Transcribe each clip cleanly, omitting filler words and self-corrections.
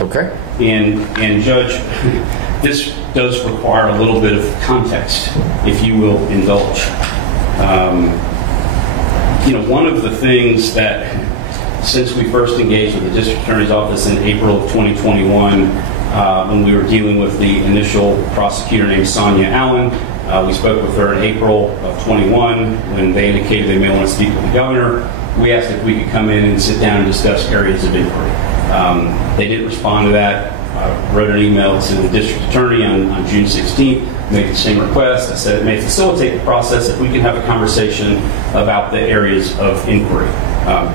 Okay. And Judge, this does require a little bit of context, if you will indulge. One of the things that, since we first engaged with the District Attorney's Office in April of 2021, when we were dealing with the initial prosecutor named Sonia Allen, we spoke with her in April of 21 when they indicated they may want to speak with the governor. We asked if we could come in and sit down and discuss areas of inquiry. They didn't respond to that. I wrote an email to the district attorney on June 16th, made the same request. I said it may facilitate the process if we can have a conversation about the areas of inquiry.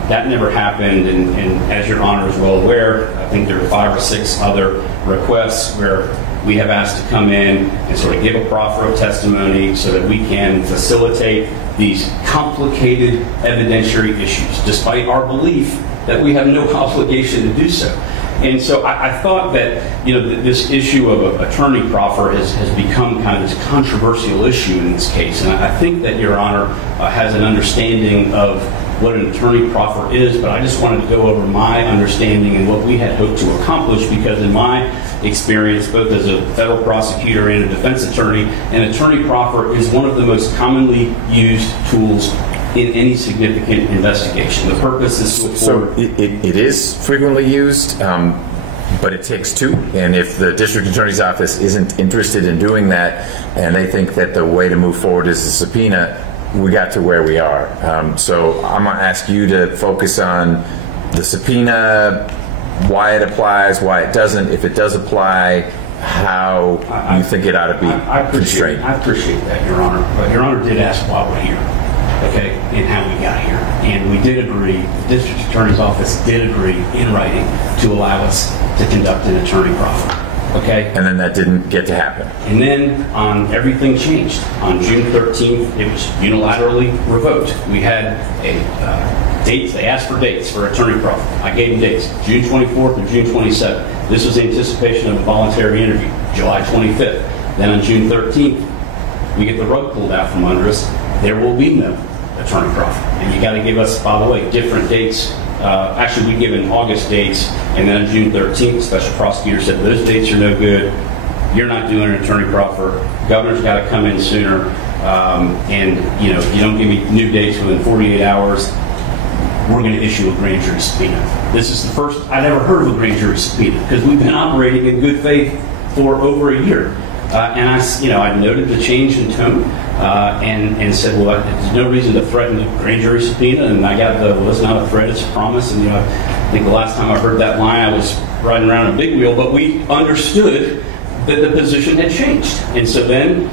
That never happened, and as Your Honor is well aware, I think there are 5 or 6 other requests where we have asked to come in and sort of give a proffer of testimony so that we can facilitate these complicated evidentiary issues, despite our belief that we have no obligation to do so. And so I thought that this issue of attorney proffer has become kind of this controversial issue in this case, and I think that Your Honor has an understanding of what an attorney proffer is, but I just wanted to go over my understanding and what we had hoped to accomplish, because in my experience, both as a federal prosecutor and a defense attorney, an attorney proffer is one of the most commonly used tools in any significant investigation. The purpose is to afford... So it is frequently used, but it takes 2. And if the district attorney's office isn't interested in doing that, and they think that the way to move forward is a subpoena, we got to where we are. So I'm going to ask you to focus on the subpoena, why it applies, why it doesn't, if it does apply, how you think it ought to be constrained. I appreciate that, Your Honor. But Your Honor did ask why we're here, okay, and how we got here. And we did agree, the district attorney's office did agree in writing to allow us to conduct an attorney proffer. Okay. And then that didn't get to happen. And then everything changed. On June 13th, it was unilaterally revoked. We had dates. They asked for dates for attorney proffer. I gave them dates, June 24th and June 27th. This was anticipation of a voluntary interview, July 25th. Then on June 13th, we get the rug pulled out from under us. There will be no attorney proffer. And you got to give us, by the way, different dates. Actually, we given August dates, and then on June 13th, the special prosecutor said those dates are no good. You're not doing an attorney proffer. Governor's got to come in sooner, and if you don't give me new dates within 48 hours, we're going to issue a grand jury subpoena. This is the first I'd ever heard of a grand jury subpoena, because we've been operating in good faith for over a year. And I noted the change in tone and said, well, there's no reason to threaten a grand jury subpoena. And I got well, it's not a threat, it's a promise. And I think the last time I heard that line, I was riding around a big wheel. But we understood that the position had changed. And so then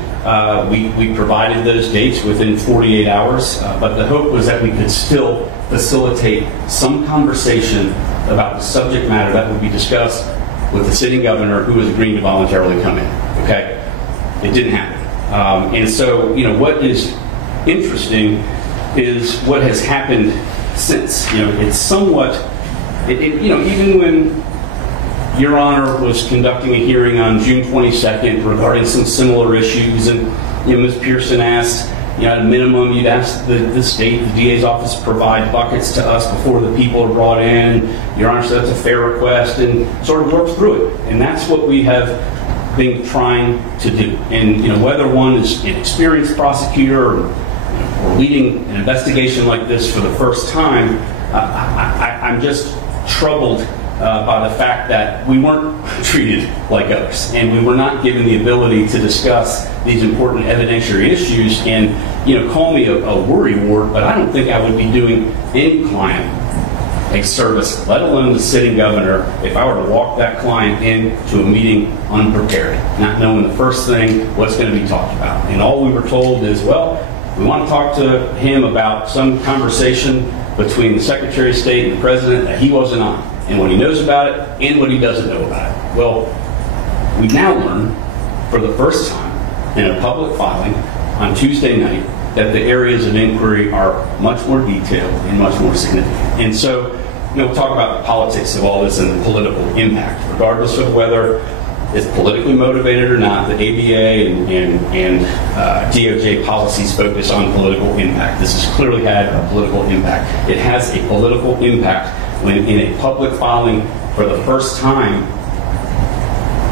we provided those dates within 48 hours. But the hope was that we could still facilitate some conversation about the subject matter that would be discussed with the sitting governor, who was agreeing to voluntarily come in. Okay, it didn't happen, and so what is interesting is what has happened since. It's somewhat, even when Your Honor was conducting a hearing on June 22nd regarding some similar issues, and Ms. Pearson asked, at a minimum, you'd ask the state, the DA's office, provide buckets to us before the people are brought in. Your Honor said that's a fair request, and sort of worked through it. And that's what we have been trying to do. And whether one is an experienced prosecutor or leading an investigation like this for the first time, I'm just troubled by the fact that we weren't treated like others, and we were not given the ability to discuss these important evidentiary issues. And call me a worry wart, but I don't think I would be doing any client a service, let alone the sitting governor, if I were to walk that client into a meeting unprepared, not knowing the first thing what's going to be talked about. And all we were told is, well, we want to talk to him about some conversation between the Secretary of State and the President that he wasn't on, and what he knows about it and what he doesn't know about it. Well, we now learn for the first time in a public filing on Tuesday night that the areas of inquiry are much more detailed and much more significant. And so, we'll talk about the politics of all this and the political impact, regardless of whether it's politically motivated or not. The ABA and DOJ policies focus on political impact. This has clearly had a political impact. It has a political impact when in a public filing for the first time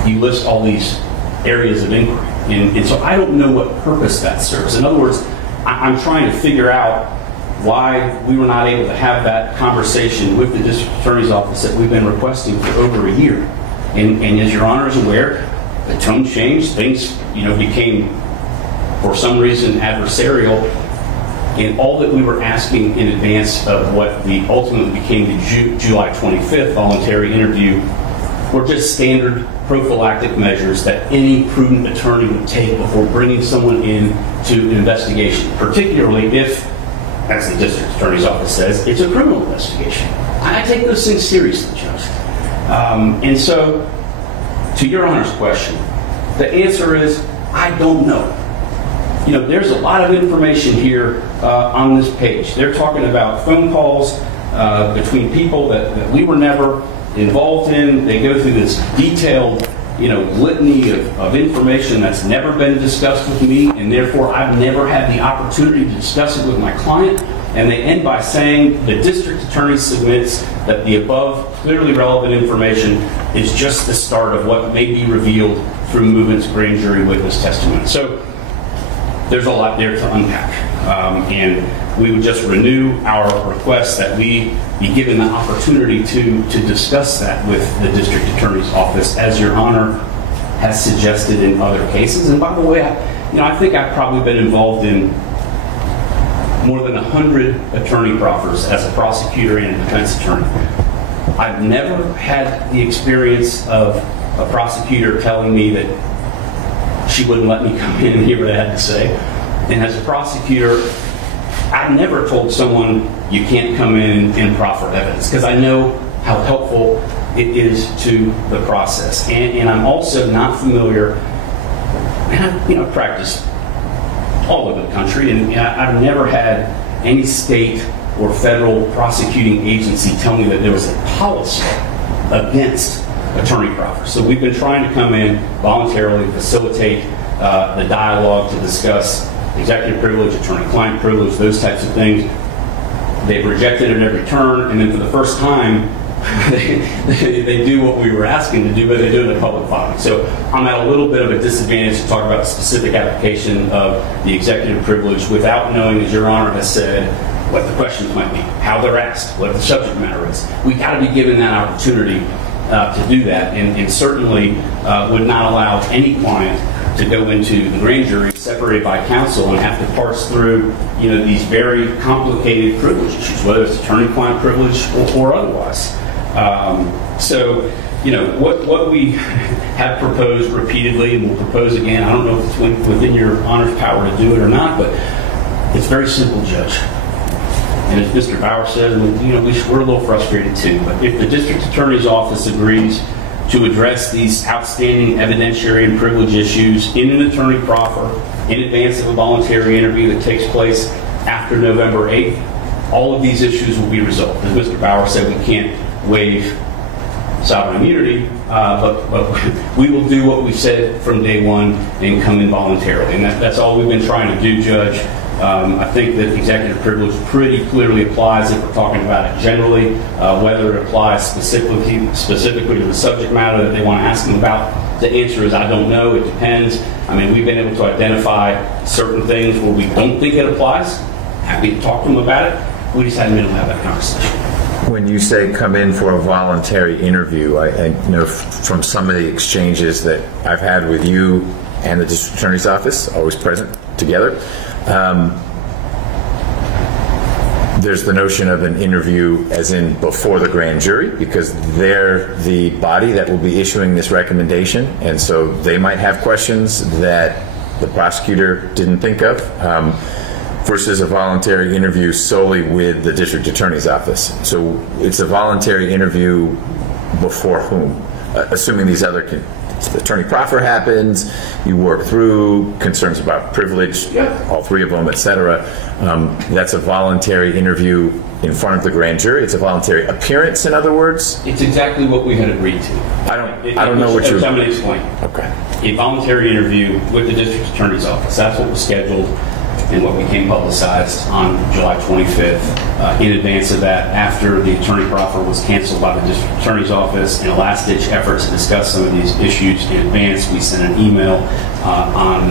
you list all these areas of inquiry. And so I don't know what purpose that serves. In other words, I'm trying to figure out why we were not able to have that conversation with the district attorney's office that we've been requesting for over a year. And as Your Honor is aware, the tone changed. Things, became, for some reason, adversarial. And all that we were asking in advance of what ultimately became the July 25th voluntary interview were just standard prophylactic measures that any prudent attorney would take before bringing someone in to an investigation, particularly if, as the district attorney's office says, it's a criminal investigation. I take those things seriously, Judge. And so, to Your Honor's question, the answer is, I don't know. There's a lot of information here on this page. They're talking about phone calls between people that we were never involved in. They go through this detailed, litany of information that's never been discussed with me, and therefore I've never had the opportunity to discuss it with my client. And they end by saying the district attorney submits that the above clearly relevant information is just the start of what may be revealed through movements, grand jury witness testimony. So there's a lot there to unpack. And we would just renew our request that we be given the opportunity to discuss that with the district attorney's office, as Your Honor has suggested in other cases. And by the way, I think I've probably been involved in more than 100 attorney proffers as a prosecutor and a defense attorney. I've never had the experience of a prosecutor telling me that she wouldn't let me come in and hear what I had to say. And as a prosecutor, I never told someone you can't come in and proffer evidence, because I know how helpful it is to the process. And I'm also not familiar, and I've practiced all over the country, and I've never had any state or federal prosecuting agency tell me that there was a policy against attorney proffers. So we've been trying to come in voluntarily, facilitate the dialogue to discuss executive privilege, attorney-client privilege, those types of things. They've rejected it at every turn, and then for the first time, they do what we were asking to do, but they do it in a public forum. So I'm at a little bit of a disadvantage to talk about the specific application of the executive privilege without knowing, as Your Honor has said, what the questions might be, how they're asked, what the subject matter is. We got to be given that opportunity to do that, and certainly would not allow any client to go into the grand jury separated by counsel and have to parse through, these very complicated privilege issues, whether it's attorney-client privilege or otherwise. So, what we have proposed repeatedly and will propose again, I don't know if it's within Your Honor's power to do it or not, but it's very simple, Judge. And as Mr. Bauer said, we're a little frustrated too, but if the district attorney's office agrees to address these outstanding evidentiary and privilege issues in an attorney proffer in advance of a voluntary interview that takes place after November 8th, all of these issues will be resolved. As Mr. Bauer said, we can't waive sovereign immunity, but we will do what we said from day one and come in voluntarily. And that's all we've been trying to do, Judge. I think that executive privilege pretty clearly applies if we're talking about it generally. Whether it applies specifically to the subject matter that they want to ask them about, the answer is I don't know. It depends. We've been able to identify certain things where we don't think it applies. Happy to talk to them about it. We just haven't been able to have that conversation. When you say come in for a voluntary interview, I know from some of the exchanges that I've had with you and the district attorney's office, always present together, there's the notion of an interview as in before the grand jury, because they're the body that will be issuing this recommendation, and so they might have questions that the prosecutor didn't think of, versus a voluntary interview solely with the district attorney's office. So it's a voluntary interview before whom? Assuming these other the attorney proffer happens, you work through concerns about privilege, all three of them, etc. That's a voluntary interview in front of the grand jury. It's a voluntary appearance, in other words. It's exactly what we had agreed to. I don't know what you're... I'm going to explain. Okay. A voluntary interview with the district attorney's office. That's what was scheduled. and what became publicized on July 25th. In advance of that, after the attorney proffer was canceled by the district attorney's office, in a last-ditch effort to discuss some of these issues in advance, we sent an email on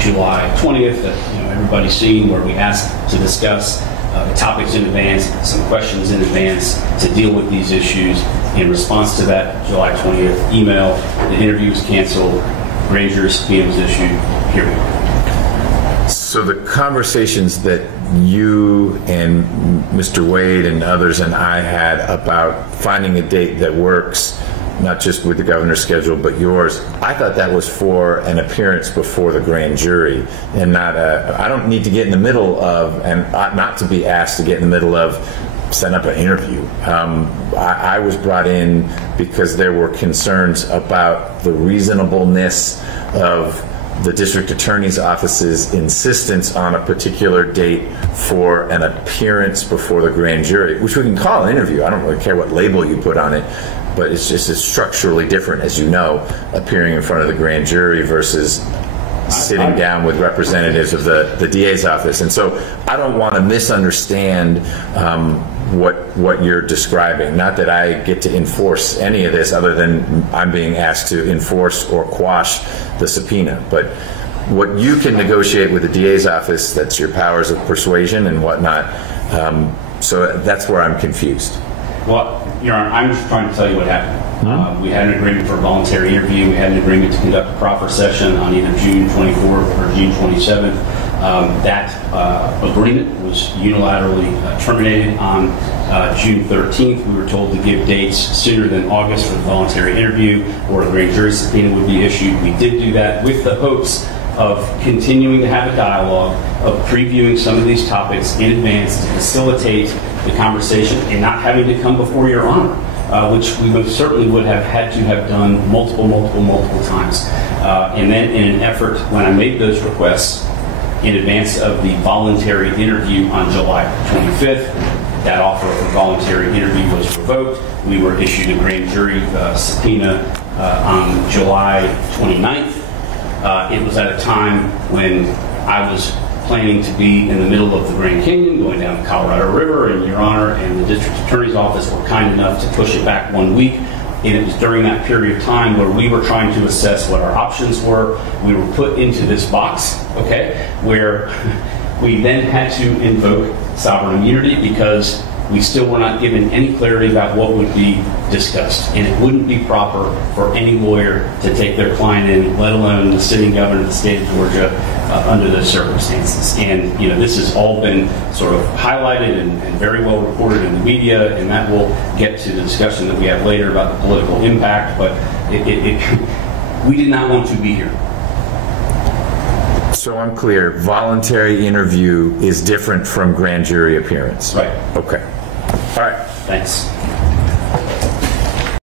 July 20th that everybody's seen, where we asked to discuss the topics in advance, some questions in advance to deal with these issues. In response to that July 20th email, the interview was canceled, grand jury subpoena was issued, period. So the conversations that you and Mr. Wade and others and I had about finding a date that works, not just with the governor's schedule, but yours, I thought that was for an appearance before the grand jury, and not I don't need to get in the middle of, and ought not to be asked to get in the middle of, set up an interview. I was brought in because there were concerns about the reasonableness of the district attorney's office's insistence on a particular date for an appearance before the grand jury, which we can call an interview. I don't really care what label you put on it, but it's just structurally different, as you know, appearing in front of the grand jury versus sitting down with representatives of the DA's office. And so I don't want to misunderstand what you're describing. Not that I get to enforce any of this, other than I'm being asked to enforce or quash the subpoena. But what you can negotiate with the DA's office, that's your powers of persuasion and whatnot. So that's where I'm confused. Well, Your Honor, I'm just trying to tell you what happened. We had an agreement for a voluntary interview. We had an agreement to conduct a proffer session on either June 24th or June 27th. That agreement was unilaterally terminated on June 13th. We were told to give dates sooner than August for the voluntary interview, or a grand jury subpoena would be issued. We did do that with the hopes of continuing to have a dialogue, of previewing some of these topics in advance to facilitate the conversation and not having to come before Your Honor, which we most certainly would have had to have done multiple times. And then in an effort, when I made those requests in advance of the voluntary interview on July 25th, that offer of a voluntary interview was revoked. We were issued a grand jury subpoena on July 29th. It was at a time when I was planning to be in the middle of the Grand Canyon, going down the Colorado River, and Your Honor and the district attorney's office were kind enough to push it back 1 week. And it was during that period of time where we were trying to assess what our options were. We were put into this box, okay, where we then had to invoke sovereign immunity because we still were not given any clarity about what would be discussed. And it wouldn't be proper for any lawyer to take their client in, let alone the sitting governor of the state of Georgia, under those circumstances. And this has all been sort of highlighted and very well reported in the media, and that will get to the discussion that we have later about the political impact. But we did not want to be here. So I'm clear, voluntary interview is different from grand jury appearance. Right. Okay. All right. Thanks.